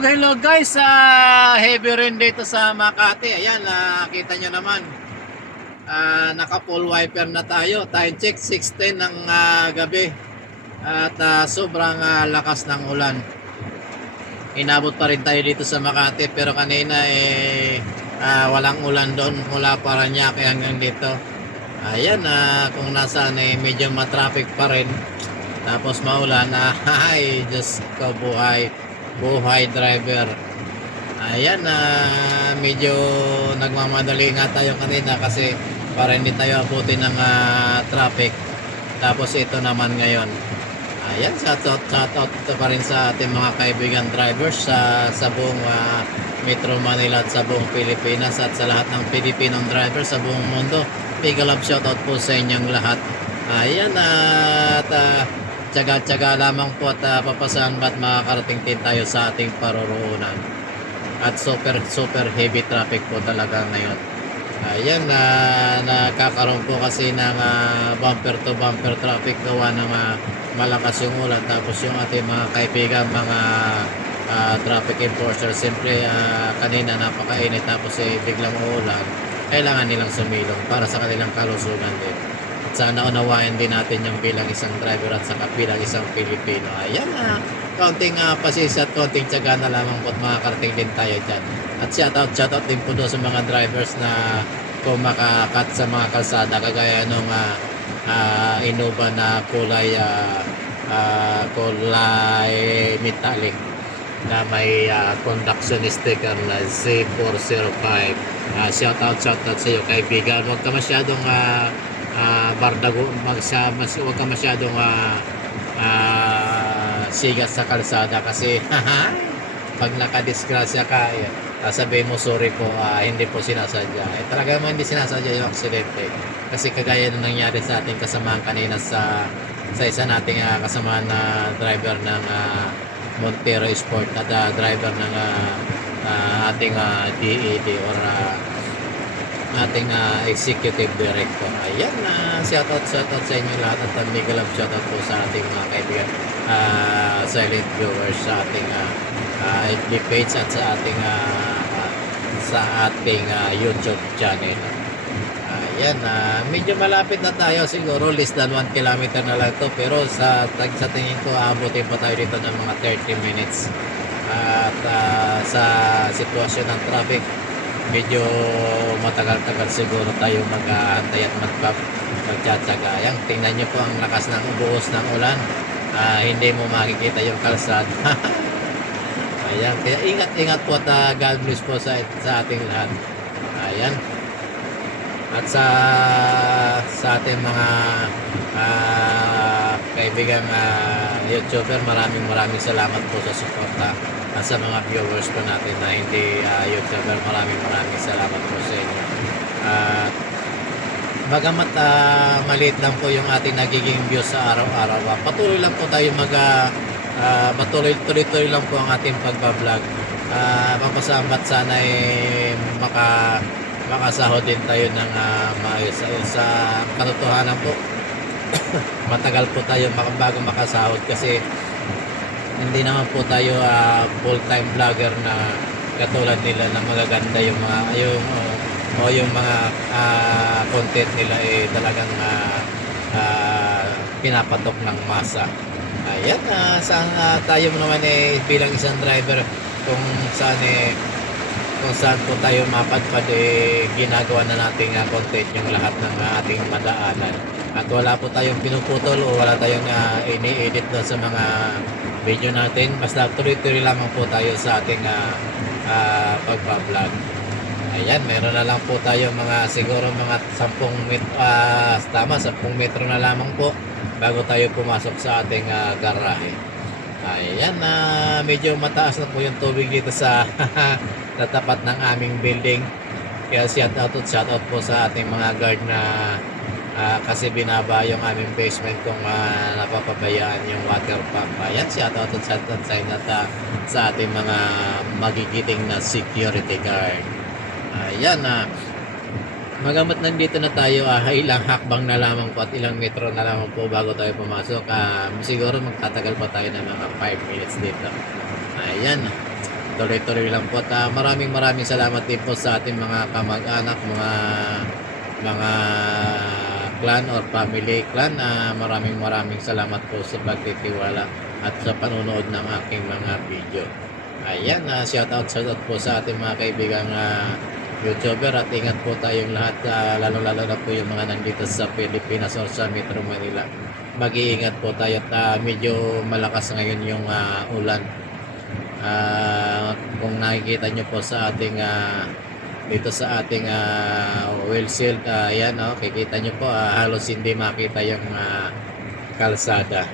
Hello guys, heavy rain dito sa Makati. Ayan, kita nyo naman. Naka full wiper na tayo. Time check 6:10 ng gabi. At sobrang lakas ng ulan. Inabot pa rin tayo dito sa Makati, pero kanina walang ulan doon mula Parañaque hanggang dito. Ayan, kung nasaan medyo matraffic pa rin. Tapos maulan. Ay, Diyos ko, buhay driver. Ayan, medyo nagmamadali nga tayo kanina kasi para hindi tayo abutin ng traffic. Tapos ito naman ngayon. Ayan, shout out ito pa rin sa ating mga kaibigan drivers sa buong Metro Manila at sa buong Pilipinas at sa lahat ng Pilipinong drivers sa buong mundo. Big love shout out po sa inyong lahat. Ayan, at tsaga-tsaga lamang po at papasahan ba't makakarating din tayo sa ating paroroonan. At super heavy traffic po talaga ngayon. Ayan, nakakaroon po kasi ng bumper to bumper traffic gawa ng malakas yung ulan. Tapos yung ating mga kaibigan, mga traffic enforcer, siyempre kanina napakainit tapos biglang uulan. Kailangan nilang sumilong para sa kanilang kalusugan din. At sana unawain din natin yung bilang isang driver at saka bilang isang Pilipino. Ayan, kaunting pasisya at kaunting tiyaga na lamang po at makakarating din tayo dyan. At shout out din po doon sa mga drivers na kumakakat sa mga kalsada kagaya nung Innova na kulay metallic na may conduction sticker na Z405. Shout out sa iyo kaibigan. Huwag ka masyadong bardago, huwag ka masyadong sigat sa kalsada kasi pag nakadisgrasya ka, sabihin mo sorry po, hindi po sinasadya. Talaga naman hindi sinasadya yung aksidente kasi kagaya na nangyari sa ating kasamahan kanina sa isa nating kasamahan na driver ng Montero Sport at driver ng ating DED or ating executive director. Ayan, shout out sa inyo lahat at mega love shout out po sa ating mga kaibigan silent viewers sa ating FB page at sa ating YouTube channel. Ayan, medyo malapit na tayo, siguro less than 1 kilometer na lang to, pero sa tingin ko abutin pa tayo dito ng mga 30 minutes. At sa sitwasyon ng traffic, medyo matagal-tagal siguro tayo mag-aantay at magtsatsaga. Ayan, tingnan nyo po ang lakas ng buhos ng ulan. Hindi mo makikita yung kalsada. Ayan, kaya ingat po at God bless po sa ating lahat. Ayan. At sa ating mga kaibigang YouTuber, maraming salamat po sa suporta. At sa mga viewers po natin na hindi YouTuber, maraming salamat po sa inyo. Bagamat maliit lang po yung ating nagiging views sa araw-araw, patuloy lang po tayo tuloy-tuloy lang po ang ating pagbablog. Mapasamat sana makasahod din tayo ng maayos. Sa katotohanan po, matagal po tayo bago makasahod kasi hindi naman po tayo full-time vlogger na katulad nila na magaganda yung mga content nila talagang pinapatok ng masa. Ayan, saan tayo naman bilang isang driver kung saan po tayo mapadpad ginagawa na nating content yung lahat ng ating madaanan. At wala po tayong pinuputol o wala tayong ini-edit doon sa mga video natin. Basta tuloy-tuloy lamang po tayo sa ating pagbablog. Ayan, meron na lang po tayo siguro mga 10 metro na lamang po bago tayo pumasok sa ating garahe. Ayan, medyo mataas na po yung tubig dito sa tapat ng aming building. Kaya shout out po sa ating mga guard na kasi binaba yung aming basement kung napapabayaan yung water pump. Ayan, shout out sa inyo at sa ating mga magigiting na security guard. Ayan, Magamat nandito na tayo, ilang hakbang na lamang po at ilang metro na lamang po bago tayo pumasok. Siguro magtatagal pa tayo ng mga 5 minutes dito. Ayan. tuloy-tuloy lang po. At maraming salamat din po sa ating mga kamag-anak, mga clan or family clan. Maraming salamat po sa pagtitiwala at sa panonood ng aking mga video. Ayan, shoutout po sa ating mga kaibigang YouTuber, at ingat po tayong lahat, lalo na po yung mga nandito sa Pilipinas or sa Metro Manila. Mag-iingat po tayo at medyo malakas ngayon yung ulan. Kung nakikita nyo po sa ating dito sa ating wheel shield, ayan, kikita nyo po, halos hindi makita yung kalsada.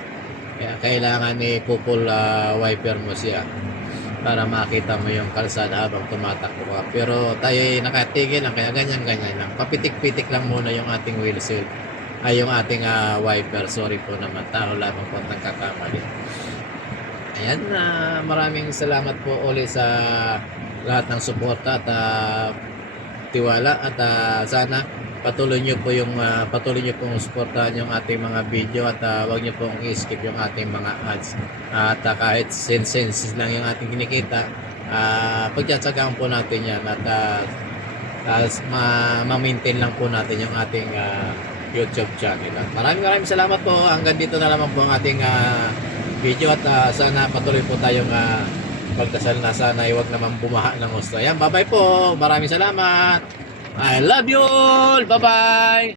Kaya kailangan ipupul wiper mo siya para makita mo yung kalsada habang tumatakbo ka. Pero tayo ay nakatigil lang, kaya ganyan lang. Papitik-pitik lang muna yung ating wheel shield, yung ating wiper. Sorry po naman, tao lamang po nagkakamali. Ayan, maraming salamat po ulit sa lahat ng suporta at tiwala, at sana patuloy nyo pong suportahan yung ating mga video, at huwag nyo pong i-skip yung ating mga ads, at kahit cents lang yung ating kinikita, pagtsatsagaan po natin yan, at ma-maintain lang po natin yung ating YouTube channel. Maraming salamat po. Hanggang dito na lamang po ang ating video, at sana patuloy po tayong pagdasal na sana ay huwag naman bumaha ng gusto. Ayan, bye bye po. Maraming salamat. I love you all. Bye bye.